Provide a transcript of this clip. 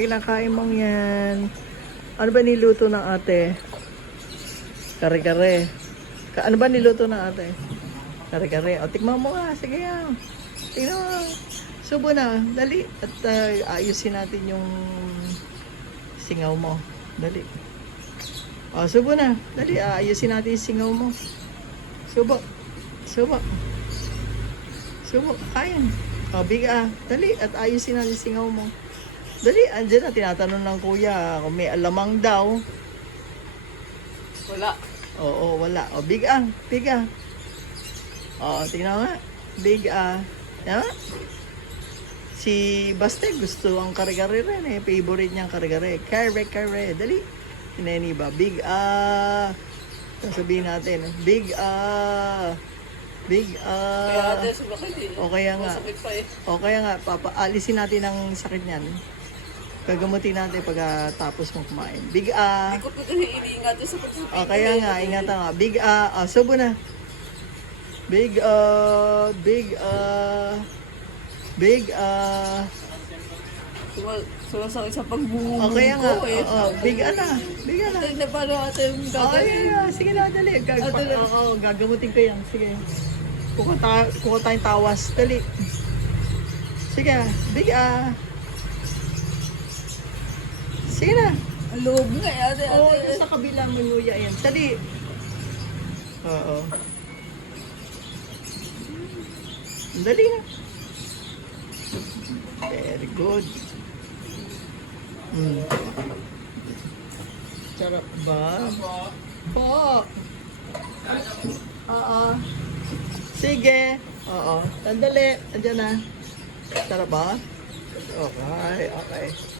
Kinakain mong yan. Ano ba niluto ng ate? Kare-kare. Ano ba niluto ng ate? Kare-kare. O, tikman mo nga. Sige yan. Tingnan mo. Subo na. Dali. At ayusin natin yung singaw mo. Dali. O, subo na. Dali. Ayusin natin yung singaw mo. Subo. Subo. Subo. Kain. O, biga. Dali. At ayusin natin yung singaw mo. Dali, andyan na, tinatanong ng kuya kung may alamang daw. Wala. Oo, wala. O, big ang, big ah. O, tingnan nga. Big ah. Tama? Si Baste gusto ang kare-kare rin eh. Favorite niyang kare-kare. Kare-kare. Dali. Tineni ba? Big ah. Sabihin natin. Big ah. Big Kaya ah. ate, sumakit eh. O kaya nga. Masakit pa eh. O kaya nga, alisin natin ang sakit niyan. Gagamutin natin pagkatapos mong kumain. Big A. Hindi ko pa kasi iniingat sa pagsasabi. O kaya nga, ingatan nga. Big A. O, subo na. Big A. Big A. Big A. Sumasakit sa pagbubog O kaya nga. ko eh. Big A na. Big A na. Ate, na paano ate yung O, gagawin? sige na, dali. Gagamutin ko yan. Sige. Kuha tayong tawas. Dali. Sige. Big A. Sige na. Ang loob nga eh ate. Oo, Ate. sa kabila mo nguya yan. Dali. Oo. Dali na. Very good. Sarap ba? Po. Oo. Sige. Oo. Sandali. Andiyan na. Sarap ba? Okay. Okay.